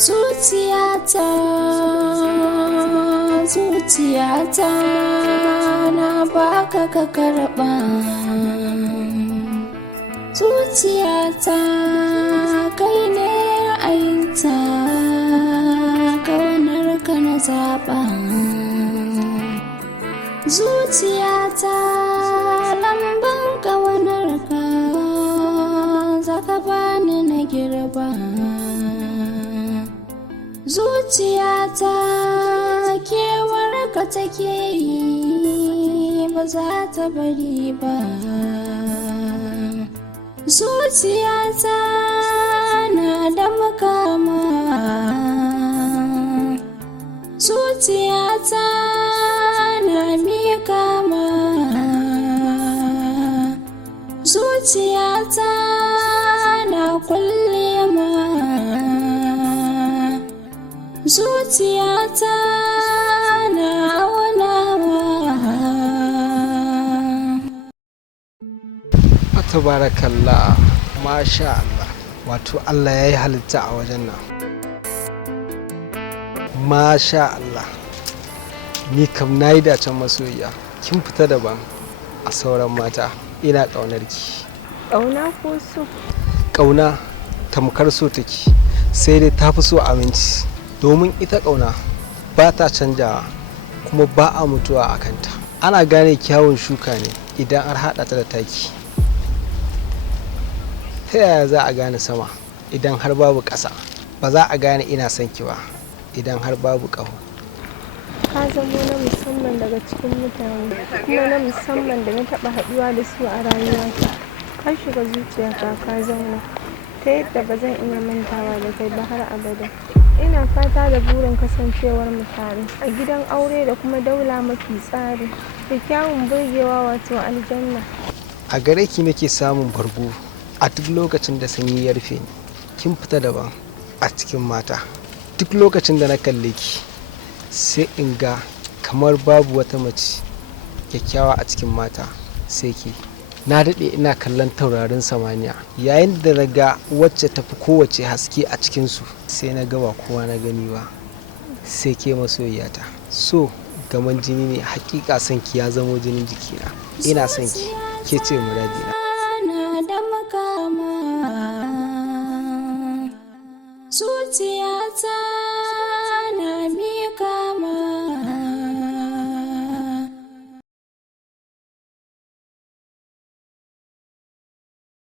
zuciyata zuciyata na baka ka karɓa zuciyata kai ne ra'ayinta ƙaunar ka na zaɓa zuciyata lamban ƙaunar ka zaka bani na girba zuciyata kewar ka take yi ba za ta bari ba zuciyata na da makama zuciyata na miƙa ma zuciyata na kulle ma zuciyata na aunawa. Tabarakallah, masha Allah, wato Allah ya yi halitta a wajen nan. Masha Allah, ni kam na yi dacen masoyiya, kin fita daban a sauran mata, ina ƙaunar ki. Ƙauna ko so? Ƙauna tamkar so take, sai dai ta fi so aminci, domin ita ƙauna ba ta canjawa kuma ba a mutuwa a kanta. Ana gane kyawun shuka ne idan an haɗa ta da taki. Ta yaya za a gane sama idan har babu ƙasa? Ba za a gane ina son ki ba idan har babu ƙaho. Ka zamo na musamman daga cikin mutane kuma na musamman da na taɓa haɗuwa da su a rayuwata. Ka shiga zuciyata ka zauna ta yadda ba zan iya mantawa da kai ba har abada. Ina fata da burin kasancewar mu tare a gidan aure da kuma daula mafi tsari da kyawun burgewa wato aljanna. A gare ki nake samun bargo a duk lokacin da sanyi ya rufe ni. Kin fita daban a cikin mata. Duk lokacin da na kalle ki sai in ga kamar babu wata mace kyakkyawa a cikin mata sai ke. Na daɗe ina kallon taurarin samaniya yayin da na ga wacce tafi kowace haske a cikinsu sai na ga ba kowa na gani ba sai ke masoyiyata. So gaman jini ne, hakika son ki ya zamo jinin jikina. Ina son ki, ke ce muradina. Da makama